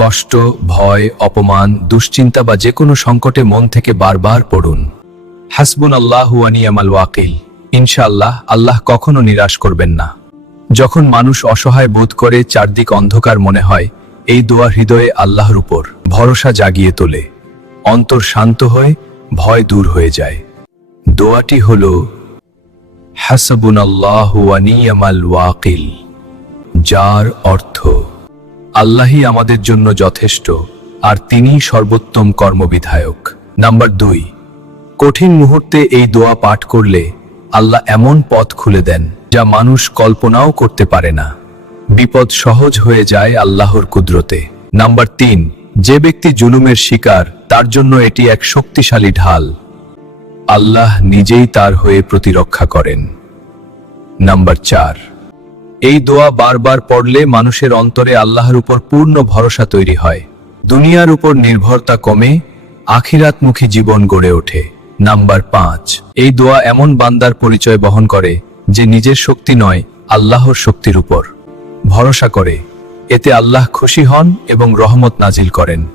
কষ্ট, ভয়, অপমান, দুশ্চিন্তা বা যে কোনো সংকটে মন থেকে বারবার পড়ুন। হাসবুন আল্লাহ আনিয়ামাল ওয়াকিল। ইনশাআল্লাহ আল্লাহ কখনো নিরাশ করবেন না। যখন মানুষ অসহায় বোধ করে চারদিক অন্ধকার মনে হয়, এই দোয়া হৃদয়ে আল্লাহর উপর ভরসা জাগিয়ে তোলে। অন্তর শান্ত হয়ে ভয় দূর হয়ে যায়। দোয়াটি হল হাসাবুন আল্লাহ আনিয়ামাল ওয়াকিল, যার অর্থ আল্লাহই আমাদের জন্য যথেষ্ট, আর তিনিই সর্বোত্তম কর্মবিধায়ক। নাম্বার দুই, কঠিন মুহূর্তে এই দোয়া পাঠ করলে আল্লাহ এমন পথ খুলে দেন যা মানুষ কল্পনাও করতে পারে না। বিপদ সহজ হয়ে যায় আল্লাহর কুদরতে। নাম্বার তিন, যে ব্যক্তি জুলুমের শিকার, তার জন্য এটি এক শক্তিশালী ঢাল। আল্লাহ নিজেই তার হয়ে প্রতিরক্ষা করেন। নাম্বার চার এই দোয়া বারবার পড়লে মানুষের অন্তরে আল্লাহর উপর পূর্ণ ভরসা তৈরি হয়। দুনিয়ার উপর নির্ভরতা কমে, আখিরাতমুখী জীবন গড়ে ওঠে। নাম্বার পাঁচ, এই দোয়া এমন বান্দার পরিচয় বহন করে যে নিজের শক্তি নয়, আল্লাহর শক্তির উপর। ভরসা করে, এতে আল্লাহ খুশি হন এবং রহমত নাজিল করেন।